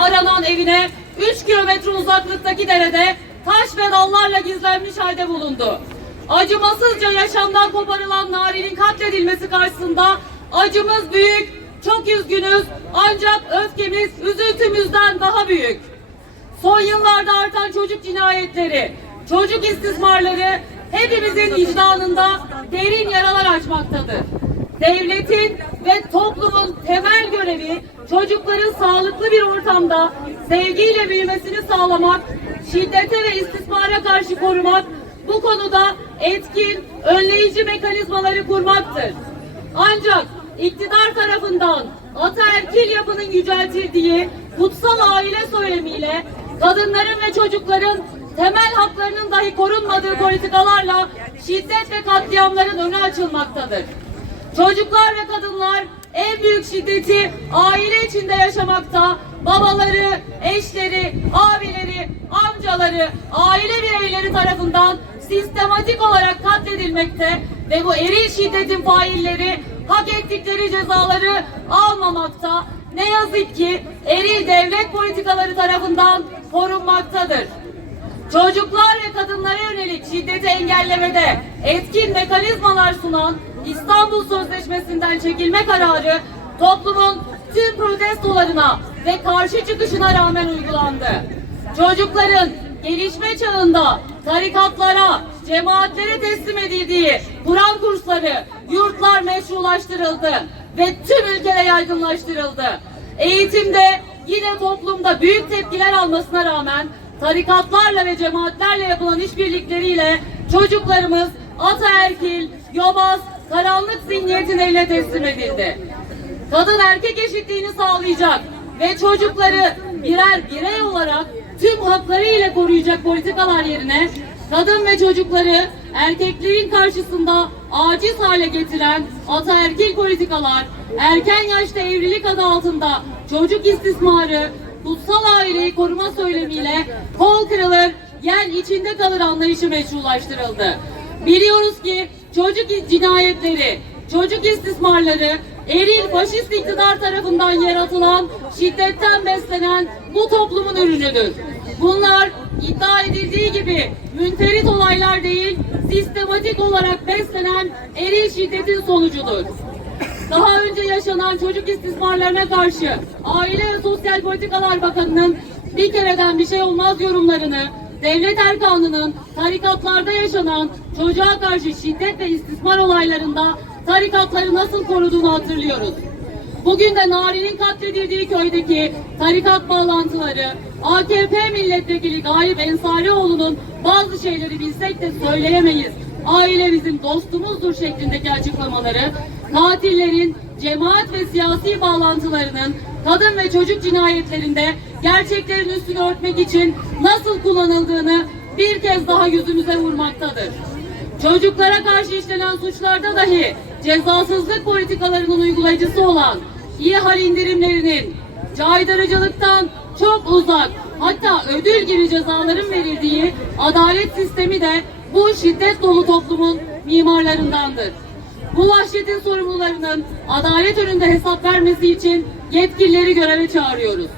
aranan evine 3 kilometre uzaklıktaki derede taş ve dallarla gizlenmiş halde bulundu. Acımasızca yaşamdan koparılan Nari'nin katledilmesi karşısında acımız büyük, çok üzgünüz ancak öfkemiz üzüntümüzden daha büyük. Son yıllarda artan çocuk cinayetleri, çocuk istismarları hepimizin vicdanında derin yaralar açmaktadır. Devletin ve toplumun temel görevi çocukların sağlıklı bir ortamda sevgiyle büyümesini sağlamak, şiddete ve istismara karşı korumak, bu konuda etkin, önleyici mekanizmaları kurmaktır. Ancak iktidar tarafından ataerkil yapının yüceltildiği kutsal aile söylemiyle kadınların ve çocukların temel haklarının dahi korunmadığı politikalarla şiddet ve katliamların önü açılmaktadır. Çocuklar ve kadınlar en büyük şiddeti aile içinde yaşamakta, babaları, eşleri, abileri, amcaları, aile bireyleri tarafından sistematik olarak katledilmekte ve bu eril şiddetin failleri hak ettikleri cezaları almamakta. Ne yazık ki eril devlet politikaları tarafından korunmaktadır. Çocuklar ve kadınlara yönelik şiddeti engellemede etkin mekanizmalar sunan İstanbul Sözleşmesi'nden çekilme kararı toplumun tüm protestolarına ve karşı çıkışına rağmen uygulandı. Çocukların gelişme çağında tarikatlara, cemaatlere teslim edildiği Kur'an kursları, yurtlar meşrulaştırıldı ve tüm ülkede yaygınlaştırıldı. Eğitimde yine toplumda büyük tepkiler almasına rağmen tarikatlarla ve cemaatlerle yapılan işbirlikleriyle çocuklarımız ataerkil, yobaz, karanlık zihniyetin eline teslim edildi. Kadın erkek eşitliğini sağlayacak ve çocukları birer birey olarak tüm hakları ile koruyacak politikalar yerine kadın ve çocukları erkeklerin karşısında aciz hale getiren ataerkil politikalar, erken yaşta evlilik adı altında çocuk istismarı, kutsal aileyi koruma söylemiyle kol kırılır, yer içinde kalır anlayışı meşrulaştırıldı. Biliyoruz ki çocuk cinayetleri, çocuk istismarları, eril faşist iktidar tarafından yaratılan, şiddetten beslenen bu toplumun ürünüdür. Bunlar iddia edildiği gibi münferit olaylar değil, sistematik olarak beslenen eril şiddetin sonucudur. Daha önce yaşanan çocuk istismarlarına karşı Aile ve Sosyal Politikalar Bakanı'nın bir kereden bir şey olmaz yorumlarını, devlet erkanının tarikatlarda yaşanan çocuğa karşı şiddet ve istismar olaylarında tarikatları nasıl koruduğunu hatırlıyoruz. Bugün de Nari'nin katledildiği köydeki tarikat bağlantıları, AKP milletvekili Galip Ensarioğlu'nun bazı şeyleri bilsek de söyleyemeyiz. Aile bizim dostumuzdur şeklindeki açıklamaları, katillerin cemaat ve siyasi bağlantılarının kadın ve çocuk cinayetlerinde gerçeklerin üstünü örtmek için nasıl kullanıldığını bir kez daha yüzümüze vurmaktadır. Çocuklara karşı işlenen suçlarda dahi cezasızlık politikalarının uygulayıcısı olan İHAL indirimlerinin caydırıcılıktan çok uzak hatta ödül gibi cezaların verildiği adalet sistemi de bu şiddet dolu toplumun mimarlarındandır. Bu vahşetin sorumlularının adalet önünde hesap vermesi için yetkilileri göreve çağırıyoruz.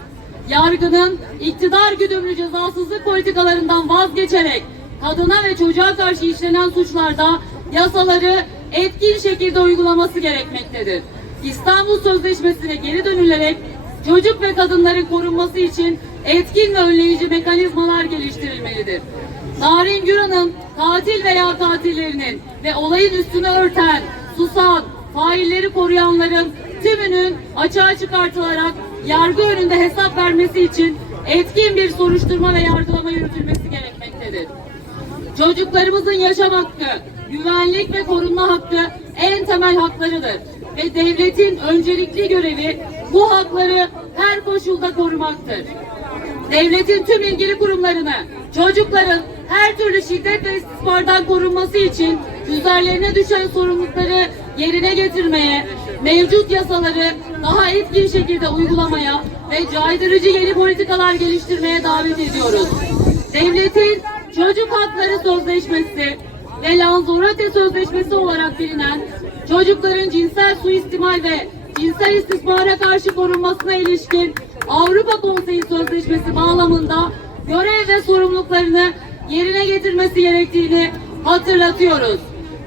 Yargının iktidar güdümlü cezasızlık politikalarından vazgeçerek kadına ve çocuğa karşı işlenen suçlarda yasaları etkin şekilde uygulaması gerekmektedir. İstanbul Sözleşmesi'ne geri dönülerek çocuk ve kadınların korunması için etkin ve önleyici mekanizmalar geliştirilmelidir. Narin Güran'ın katil veya katillerinin ve olayın üstünü örten, susan, failleri koruyanların tümünün açığa çıkartılarak yargı önünde hesap vermesi için etkin bir soruşturma ve yargılama yürütülmesi gerekmektedir. Çocuklarımızın yaşam hakkı, güvenlik ve korunma hakkı en temel haklarıdır. Ve devletin öncelikli görevi bu hakları her koşulda korumaktır. Devletin tüm ilgili kurumlarını çocukların her türlü şiddet ve istismardan korunması için üzerlerine düşen sorumlulukları yerine getirmeye, mevcut yasaları daha etkin şekilde uygulamaya ve caydırıcı yeni politikalar geliştirmeye davet ediyoruz. Devletin Çocuk Hakları Sözleşmesi ve Lanzarote Sözleşmesi olarak bilinen çocukların cinsel suistimal ve cinsel istismara karşı korunmasına ilişkin Avrupa Konseyi Sözleşmesi bağlamında görev ve sorumluluklarını yerine getirmesi gerektiğini hatırlatıyoruz.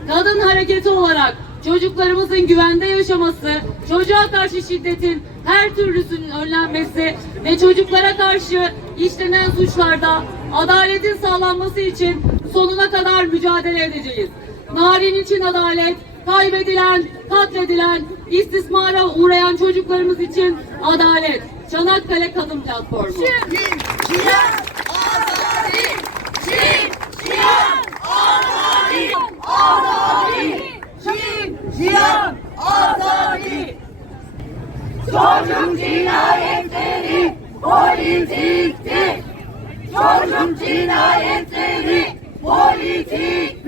Kadın hareketi olarak çocuklarımızın güvende yaşaması, çocuğa karşı şiddetin her türlüsünün önlenmesi ve çocuklara karşı işlenen suçlarda adaletin sağlanması için sonuna kadar mücadele edeceğiz. Narin için adalet, kaybedilen, katledilen, istismara uğrayan çocuklarımız için adalet. Çanakkale Kadın Platformu. Cihan Azadi! Çin Cihan Azadi! Azadi! Çin Cihan Azadi! Çocuk cinayetleri politiktir. Çocuk cinayetleri politiktir.